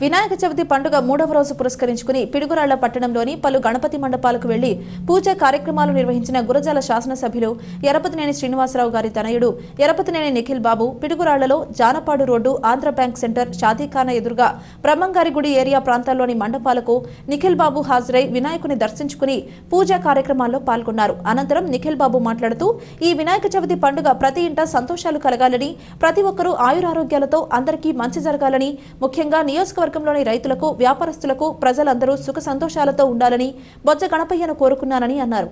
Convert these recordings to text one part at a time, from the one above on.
వినాయక చవితి పండుగ 3వ రోజు పురస్కరించుకుని పిడుగురాళ్ల పట్టణంలోని పలు గణపతి మండపాలకు వెళ్లి పూజా కార్యక్రమాలు నిర్వహించిన గురజాల శాసనసభ్యులు ఎరపతినేని శ్రీనివాసరావు గారి తనయుడు ఎరపతినేని నిఖిల్ బాబు పిడుగురాళ్లలో Janapadu road Andhra Bank centre షాదీఖానా ఎదురుగా బ్రహ్మంగారి గుడి ఏరియా ప్రాంతాల్లోని మండపాలకు నిఖిల్ బాబు హాజరై వినాయకుని దర్శించుకుని పూజా కార్యక్రమాల్లో పాల్గొన్నారు. అనంతరం నిఖిల్ బాబు మాట్లాడుతూ ఈ వినాయక చవితి పండుగ ప్రతి ఇంట సంతోషాలు కలగాలని, ప్రతి ఒక్కరూ ఆయురారోగ్యాలతో అందరికీ మంచి జరగాలని, ముఖ్యంగా నియోజకవర్గంలోని రైతులకు, వ్యాపారస్తులకు, ప్రజలందరూ సుఖ సంతోషాలతో ఉండాలని బొజ్జ గణపయ్యను కోరుకున్నానని అన్నారు.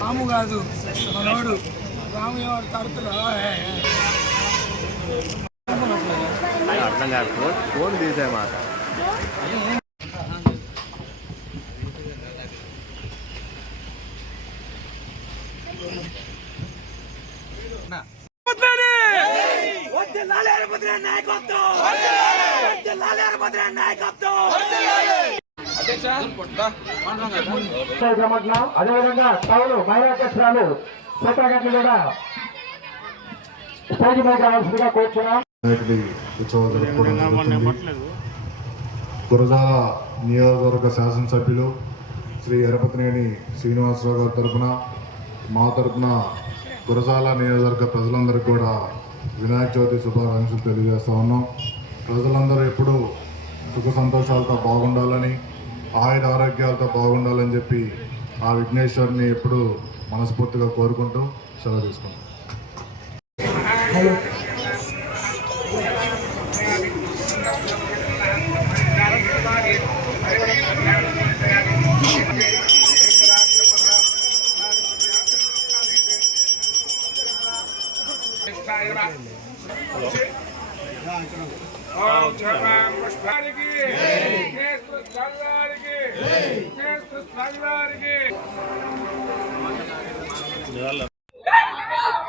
రాము కాదు మనోడు రాము తడుతున్నా అర్థం కాదు. ఫోన్ తీసేమాట అదేవిధంగా టౌన్ మహిళా అధ్యక్షురాలు సూత్రగంటి కూడా స్టేజ్ పైకి రావాల్సిందిగా కోరుచున్నాం. గురజాల నియోజకవర్గ శాసనసభ్యులు శ్రీ ఎరపతినేని శ్రీనివాసరావు గారి తరఫున, మా తరఫున గురజాల నియోజకవర్గ ప్రజలందరికీ కూడా వినాయక చవితి శుభాకాంక్షలు తెలియజేస్తా ఉన్నాం. ప్రజలందరూ ఎప్పుడూ సుఖ సంతోషాలతో బాగుండాలని, ఆయుధ ఆరోగ్యాలతో బాగుండాలని చెప్పి ఆ విఘ్నేశ్వరుని ఎప్పుడూ మనస్ఫూర్తిగా కోరుకుంటూ సెలవు తీసుకుంటాం.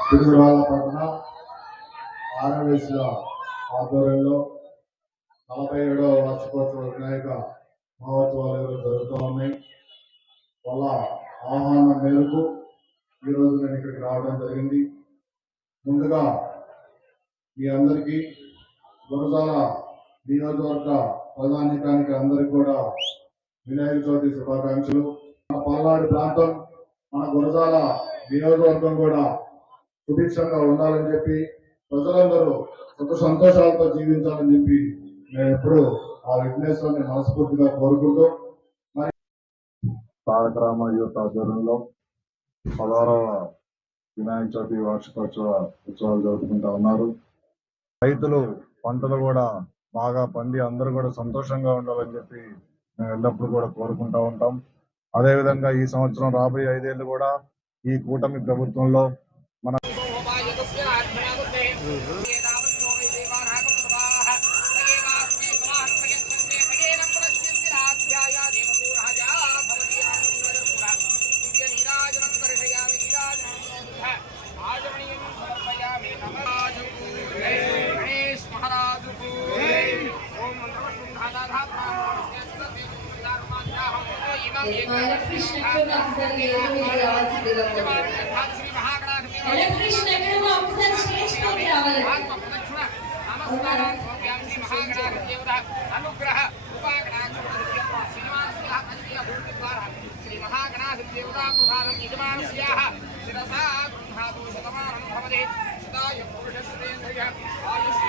పిడుగురాళ్ల పట్టణ ఆర్ఎంఎస్ల ఆధ్వర్యంలో 47వ వార్షికోత్సవ వినాయక మహోత్సవాలు జరుగుతూ ఉన్నాయి. వాళ్ళ ఆహ్వానం మేరకు ఈరోజు నేను ఇక్కడికి రావడం జరిగింది. ముందుగా మీ అందరికీ గురజాల నియోజకవర్గ ప్రధానికానికి అందరికీ కూడా వినాయక చవితి శుభాకాంక్షలు. మన పల్నాడు ప్రాంతం, మన గురజాల నియోజకవర్గం కూడా సుభిక్షంగా ఉండాలని చెప్పి, ప్రజలందరూ సుఖ సంతోషాలతో జీవించాలని చెప్పి మేము ఎప్పుడు ఆ విఘ్నేశ్వరుని మనస్ఫూర్తిగా కోరుకుంటూ, మరి తారక రామ యూత్ ఆధ్వర్యంలో 16వ వినాయక చవితి వార్షికోత్సవ ఉత్సవాలు జరుపుకుంటా ఉన్నారు. రైతులు పంటలు కూడా బాగా పండి అందరూ కూడా సంతోషంగా ఉండాలని చెప్పి మేము ఎల్లప్పుడూ కూడా కోరుకుంటూ ఉంటాం. అదేవిధంగా ఈ సంవత్సరం రాబోయే 5 ఏళ్ళు కూడా ఈ కూటమి ప్రభుత్వంలో మన శ్రీ